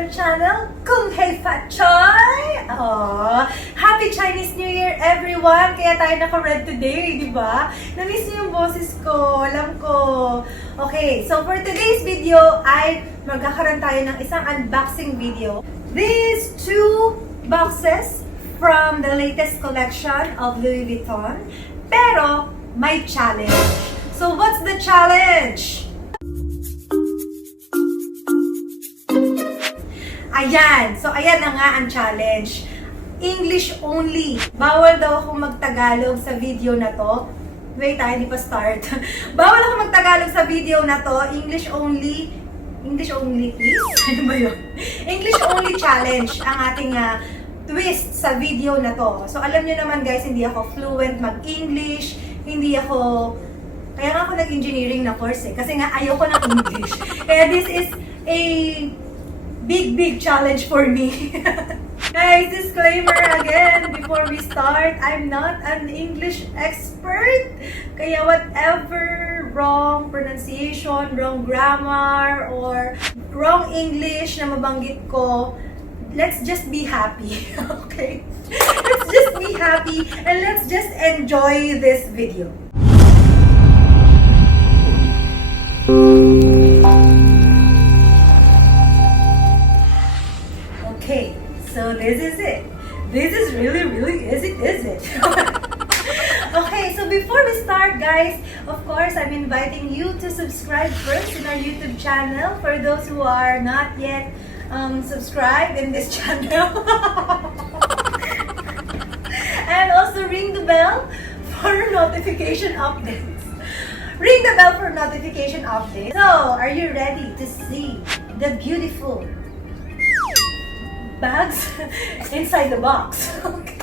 our channel. Kung hey Fat Choy! Happy Chinese New Year everyone! Kaya tayo naka-red today, di ba? Namiss niyo yung boses ko, alam ko. Okay, so for today's video ay magkakaroon tayo ng isang unboxing video. These two boxes from the latest collection of Louis Vuitton. Pero may challenge. So what's the challenge? Ayan. So, ayan na nga ang challenge. English only. Bawal daw akong magtagalog sa video na to. Wait, hindi pa start. Bawal akong magtagalog sa video na to. English only. English only, please? Ano ba yun? English only challenge ang ating twist sa video na to. So, alam nyo naman guys, hindi ako fluent mag-English. Hindi ako... Kaya nga ako nag-engineering na course eh. Kasi nga ayoko ng English. Kaya this is a... big challenge for me. Guys, disclaimer again before we start, I'm not an English expert. Kaya whatever wrong pronunciation, wrong grammar, or wrong English na mabanggit ko, let's just be happy. Okay? Let's just be happy and let's just enjoy this video. Okay, so this is it. This is really is it? Okay, so before we start guys, of course I'm inviting you to subscribe first in our YouTube channel for those who are not yet subscribed in this channel. And also ring the bell for notification updates. Ring the bell for notification updates. So, are you ready to see the beautiful bags inside the box? Okay.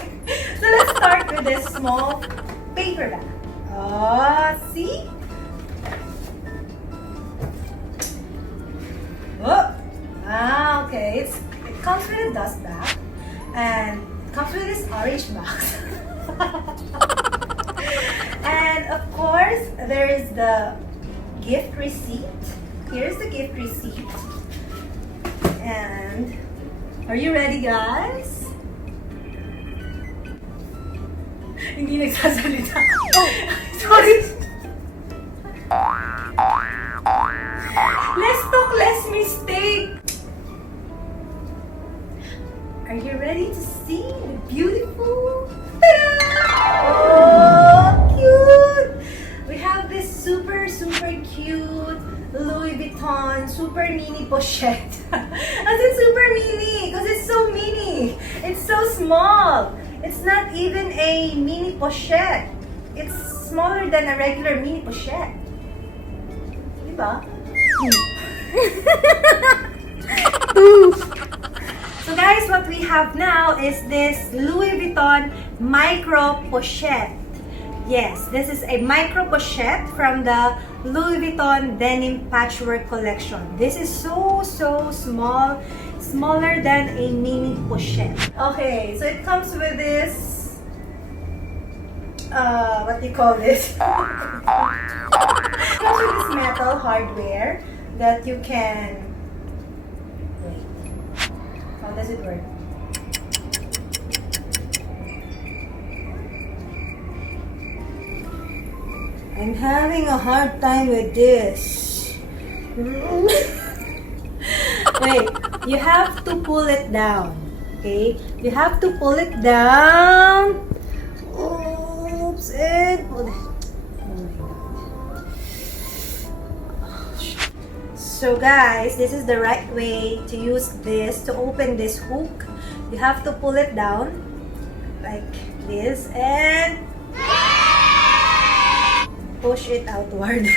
So let's start with this small paper bag. See? Oh. Okay. It comes with a dust bag and it comes with this orange box. And of course, there is the gift receipt. Here's the gift receipt. And are you ready, guys? Hindi nagsasalita. Oh, sorry. Let's talk less mistake. Are you ready to see the beautiful? Ta-da! Oh, cute! We have this super cute Louis Vuitton super mini pochette. As in super mini because it's so mini. It's so small. It's not even a mini pochette. It's smaller than a regular mini pochette. Diba? So guys, what we have now is this Louis Vuitton micro pochette. Yes, this is a micro pochette from the Louis Vuitton Denim Patchwork collection. This is so small, smaller than a mini pochette. Okay, so it comes with this, what do you call this? It comes with this metal hardware that you can, wait, how does it work? I'm having a hard time with this. Wait, you have to pull it down. Okay? You have to pull it down. Oops, and pull it. Oh my god. So guys, this is the right way to use this to open this hook. You have to pull it down like this and push it outward.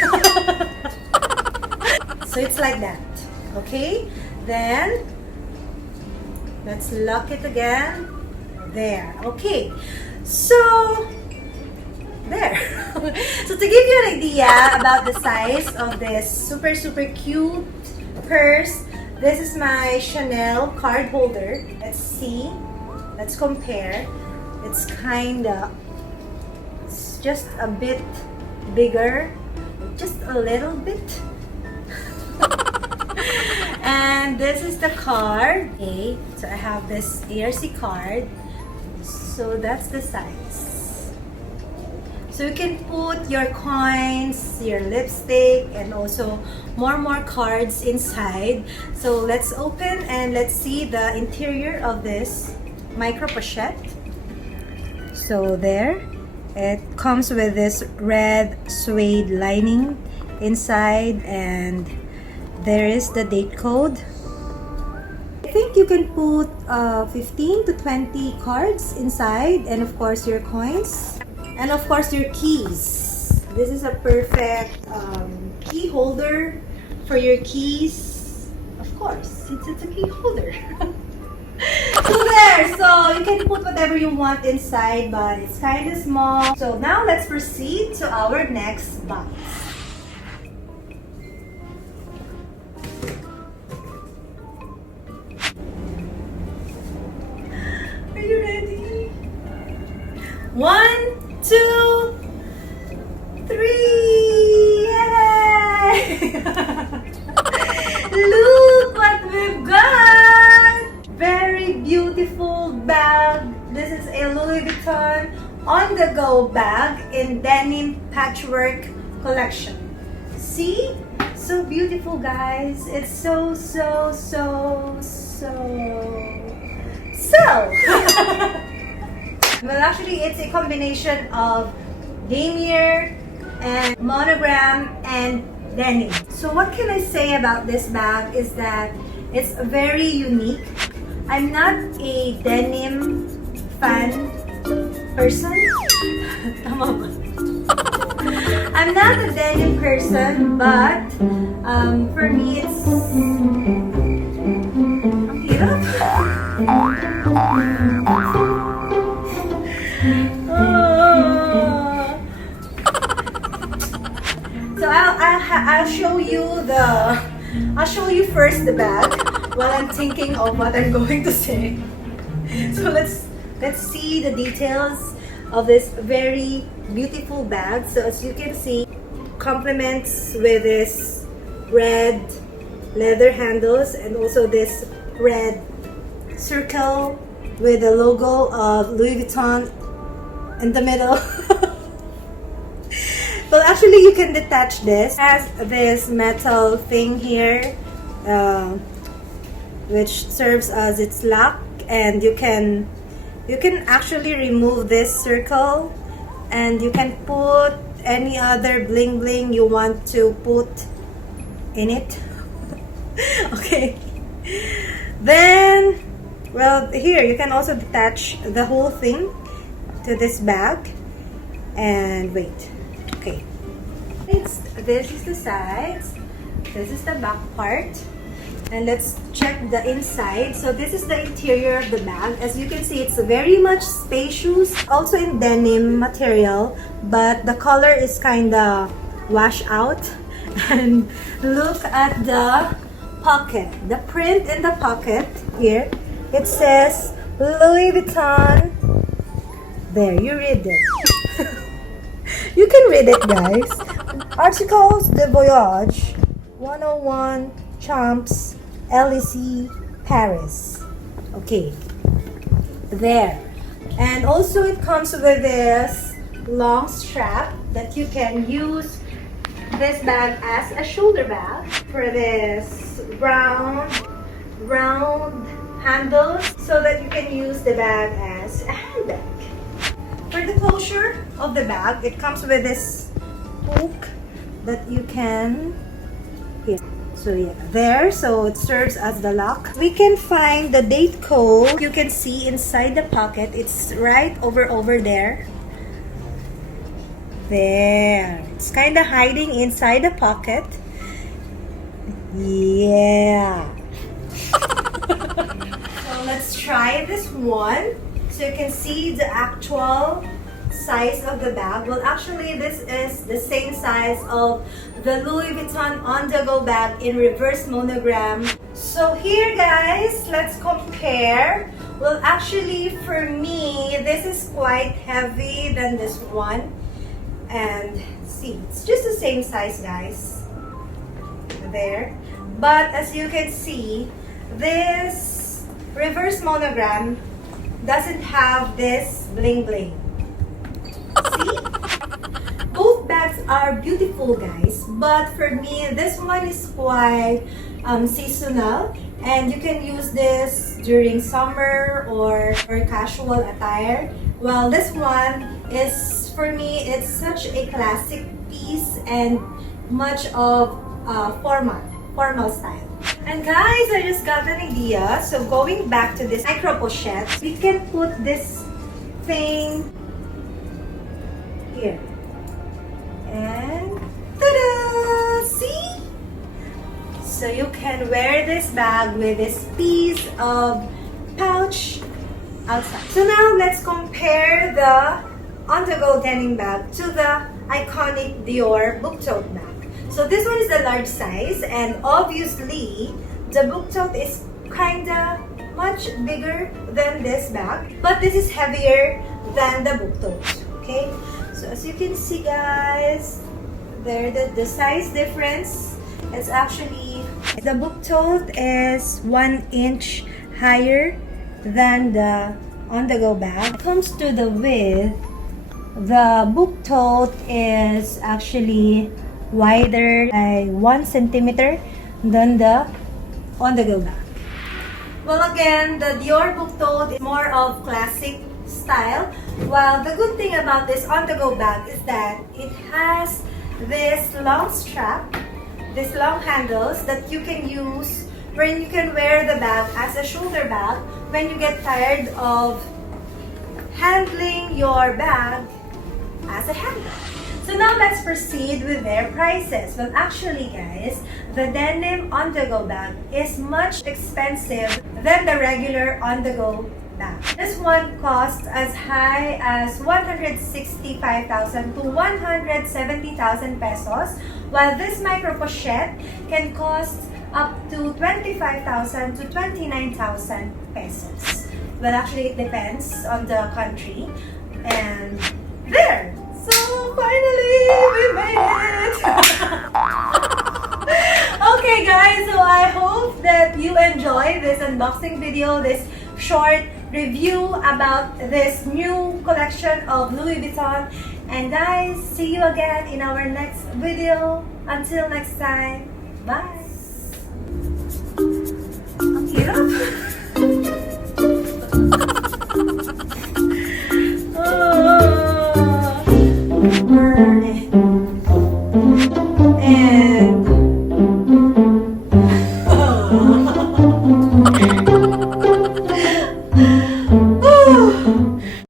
So it's like that. Okay? Then let's lock it again. There. Okay. So there. So to give you an idea about the size of this super cute purse, this is my Chanel card holder. Let's see. Let's compare. It's just a bit bigger, just a little bit. And And this is the card. Okay, so I have this ARC card. So that's the size. So you can put your coins, your lipstick, and also more cards inside. So let's open and let's see the interior of this micro pochette. So there, it comes with this red suede lining inside, and there is the date code. I think you can put 15 to 20 cards inside, and of course your coins, and of course your keys. This is a perfect key holder for your keys. Of course, it's a key holder. So there, so you can put whatever you want inside, but it's kind of small. So now let's proceed to our next box. Are you ready? 1, 2, 3! Yay! Look what we've got! Very beautiful bag. This is a Louis Vuitton on-the-go bag in Denim Patchwork collection. See? So beautiful, guys. It's so well, actually, it's a combination of damier and monogram and denim. So what can I say about this bag is that it's very unique. I'm not a denim fan person. Tama ba? I'm not a denim person, but for me, it's ang hirap. So I'll show you first the bag while I'm thinking of what I'm going to say. So let's see the details of this very beautiful bag. So as you can see, complements with this red leather handles and also this red circle with the logo of Louis Vuitton in the middle. Well, actually, you can detach this. It has this metal thing here, which serves as its lock, and you can actually remove this circle, and you can put any other bling bling you want to put in it. Okay. Then, well, here you can also detach the whole thing to this bag, and wait. Okay, this is the sides, this is the back part, and let's check the inside. So this is the interior of the bag. As you can see, it's very much spacious, also in denim material, but the color is kind of washed out. And look at the pocket, the print in the pocket here. It says Louis Vuitton. There, you read it. You can read it, guys. Articles de Voyage 101 Champs LEC Paris. Okay, there. And also it comes with this long strap that you can use this bag as a shoulder bag for this round handles, so that you can use the bag as a handbag. For the closure of the bag, it comes with this hook that you can here. So yeah, there. So it serves as the lock. We can find the date code. You can see inside the pocket. It's right over there. There. It's kind of hiding inside the pocket. Yeah. So let's try this one. So you can see the actual size of the bag. Well, actually, this is the same size of the Louis Vuitton on-the-go bag in reverse monogram. So here, guys, let's compare. Well, actually, for me, this is quite heavy than this one. And see, it's just the same size, guys. There. But as you can see, this reverse monogram doesn't have this bling bling. See? Both bags are beautiful, guys, but for me, this one is quite seasonal, and you can use this during summer or for casual attire. While this one is, for me, it's such a classic piece and much of formal style. And guys, I just got an idea. So going back to this micro pochette, we can put this thing here. And ta-da! See? So you can wear this bag with this piece of pouch outside. So now let's compare the on-the-go denim bag to the iconic Dior book tote bag. So this one is the large size, and obviously the book tote is kinda much bigger than this bag, but this is heavier than the book tote. Okay, so as you can see, guys, there the size difference is actually, the book tote is 1 inch higher than the on-the-go bag. When it comes to the width, the book tote is actually wider by 1 centimeter than the on-the-go bag. Well, again, the Dior book tote is more of classic style, while the good thing about this on-the-go bag is that it has this long strap, these long handles that you can use, where you can wear the bag as a shoulder bag when you get tired of handling your bag as a handbag. So now let's proceed with their prices. Well, actually, guys, the denim on-the-go bag is much expensive than the regular on-the-go bag. This one costs as high as 165,000 to 170,000 pesos, while this micro pochette can cost up to 25,000 to 29,000 pesos. Well, actually, it depends on the country. And there! So, finally, we made it! Okay, guys, so I hope that you enjoy this unboxing video, this short review about this new collection of Louis Vuitton. And guys, see you again in our next video. Until next time, bye! Ang hirap! And